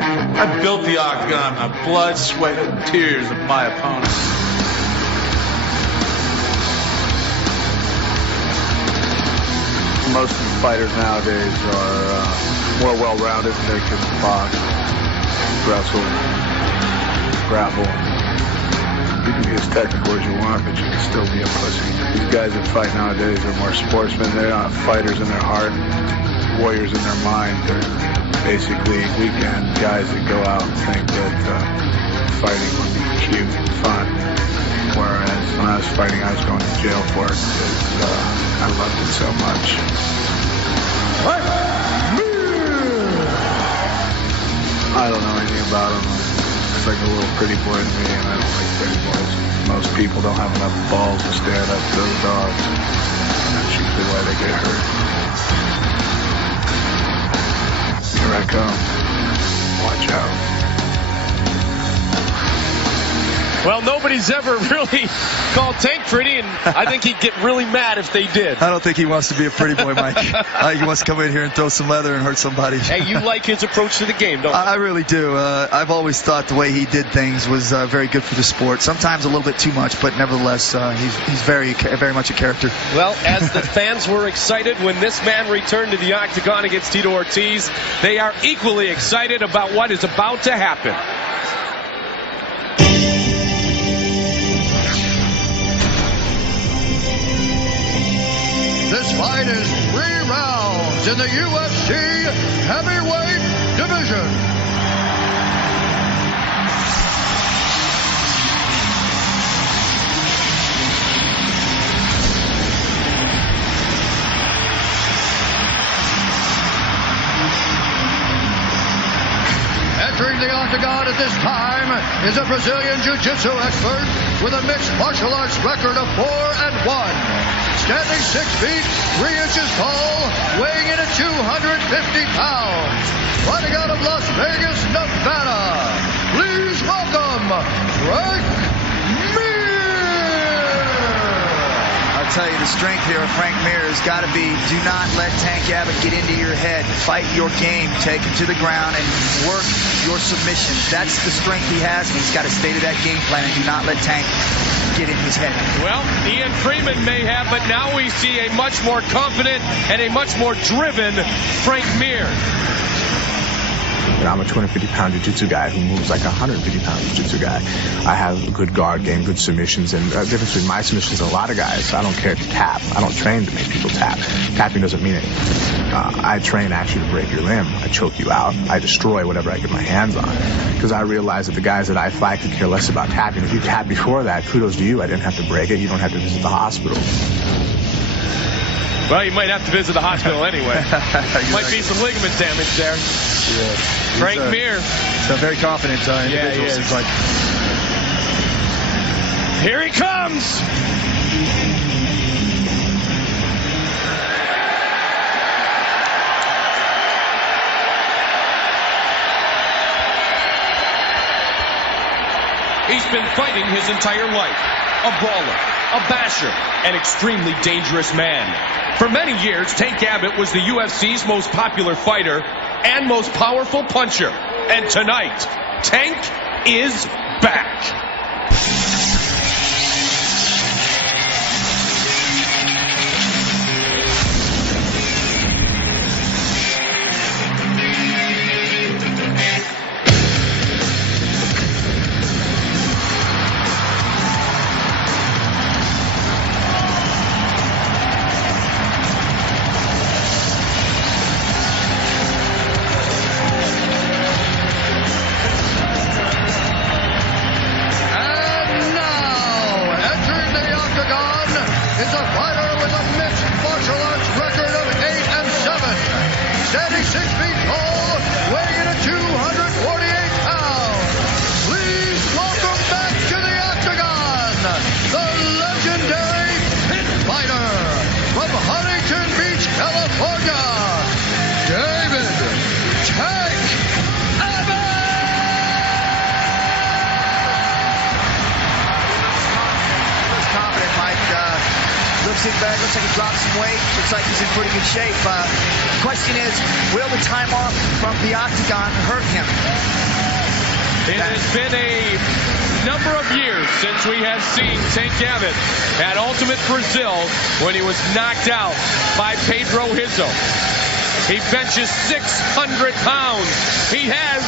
I built the octagon on the blood, sweat, and tears of my opponents. Most fighters nowadays are more well-rounded. They can box, wrestle, grapple. You can be as technical as you want, but you can still be a pussy. These guys that fight nowadays are more sportsmen. They're not fighters in their heart, warriors in their mind. They're basically weekend guys that go out and think that fighting would be cute and fun. Whereas when I was fighting, I was going to jail for it because I loved it so much. I don't know anything about him. It's like a little pretty boy to me, and I don't like pretty boys. Most people don't have enough balls to stand up to those dogs. And that's usually why they get hurt. Here I come. Watch out. Well, nobody's ever really called Tank pretty, and I think he'd get really mad if they did. I don't think he wants to be a pretty boy, Mike. I think he wants to come in here and throw some leather and hurt somebody. Hey, you like his approach to the game, don't you? I really do. I've always thought the way he did things was very good for the sport. Sometimes a little bit too much, but nevertheless, he's very much a character. Well, as the fans were excited when this man returned to the octagon against Tito Ortiz, they are equally excited about what is about to happen. This fight is 3 rounds in the UFC heavyweight division. Entering the octagon at this time is a Brazilian Jiu-Jitsu expert with a mixed martial arts record of 4-1. Standing 6 feet, 3 inches tall, weighing in at 250 pounds. Fighting out of Las Vegas, Nevada. Please welcome Frank Mir. I'll tell you, the strength here of Frank Mir has got to be, do not let Tank Abbott get into your head. Fight your game, take him to the ground, and work your submissions. That's the strength he has, and he's got to stay to that game plan and do not let Tank get in his head. Well, Ian Freeman may have, but now we see a much more confident and a much more driven Frank Mir. I'm a 250-pound jiu-jitsu guy who moves like a 150-pound jiu-jitsu guy. I have a good guard game, good submissions, and the difference between my submissions and a lot of guys, I don't care if you tap. I don't train to make people tap. Tapping doesn't mean anything. I train actually to break your limb. I choke you out. I destroy whatever I get my hands on. Because I realize that the guys that I fight could care less about tapping. If you tap before that, kudos to you. I didn't have to break it. You don't have to visit the hospital. Well, you might have to visit the hospital anyway. Might be some ligament damage there. Yeah. Frank Mir. He's a very confident individual. He seems like. Here he comes. He's been fighting his entire life. A brawler, a basher, an extremely dangerous man. For many years, Tank Abbott was the UFC's most popular fighter and most powerful puncher. And tonight, Tank is back. is a fighter with a mixed martial arts record of 8-7. Standing 6 feet tall, weighing in at 248 pounds. Please welcome back to the octagon, the legendary pit fighter from Huntington Beach, California, David Tank Abbott. Confident, Mike. Looks in bed, looks like he dropped some weight, looks like he's in pretty good shape. The question is, will the time off from the octagon hurt him? It has been a number of years since we have seen Tank Abbott at Ultimate Brazil when he was knocked out by Pedro Rizzo. He benches 600 pounds. He has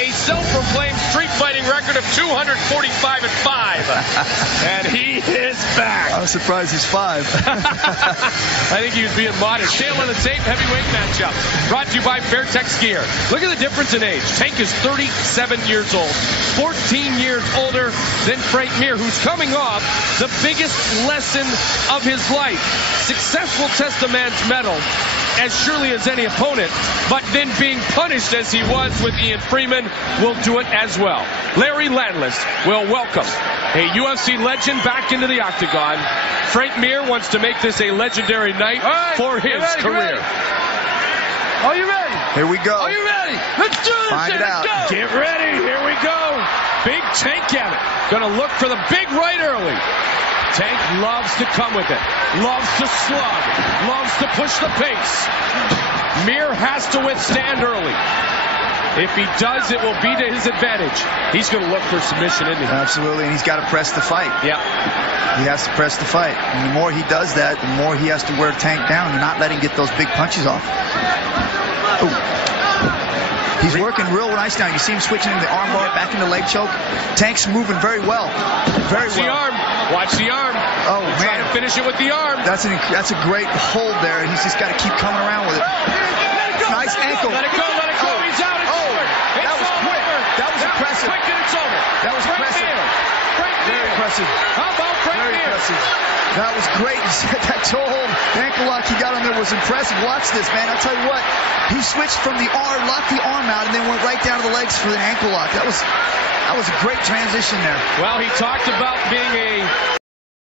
a self-proclaimed street fighting record of 245-5. And he is back. I'm surprised he's 5. I think he was being modest. Tail on the tape, heavyweight matchup. Brought to you by Fairtex Gear. Look at the difference in age. Tank is 37 years old, 14 years older than Frank Mir, who's coming off the biggest lesson of his life. Successful test a man's mettle as surely as any opponent, but then being punished as he was with Ian Freeman will do it as well. Larry Landless will welcome a UFC legend back into the octagon. Frank Mir wants to make this a legendary night for his career. Are you ready? Here we go. Are you ready? Let's do this. Find it out. Go. Get ready. Here we go. Big Tank Abbott. Gonna look for the big right early. Tank loves to come with it. Loves to slug. Loves to push the pace. Mir has to withstand early. If he does, it will be to his advantage. He's going to look for submission, isn't he? Absolutely, and he's got to press the fight. Yeah. He has to press the fight. And the more he does that, the more he has to wear Tank down and not let him get those big punches off. Ooh. He's working real nice now. You see him switching in the arm bar back into leg choke. Tank's moving very well. Very well. Watch the arm. Watch the arm. Oh, man. Try to finish it with the arm. That's a great hold there, and he's just got to keep coming around with it. Nice ankle. Let it go. Let it go. He's out. It's over. That was quick. That was impressive. Quick and it's over. That was impressive. Frank Mir. Very impressive. How about Frank Mir? Very impressive. That was great. That toe hold, ankle lock he got on there was impressive. Watch this, man. I'll tell you what. He switched from the arm, locked the arm out, and then went right down to the legs for the ankle lock. That was a great transition there. Well, he talked about being a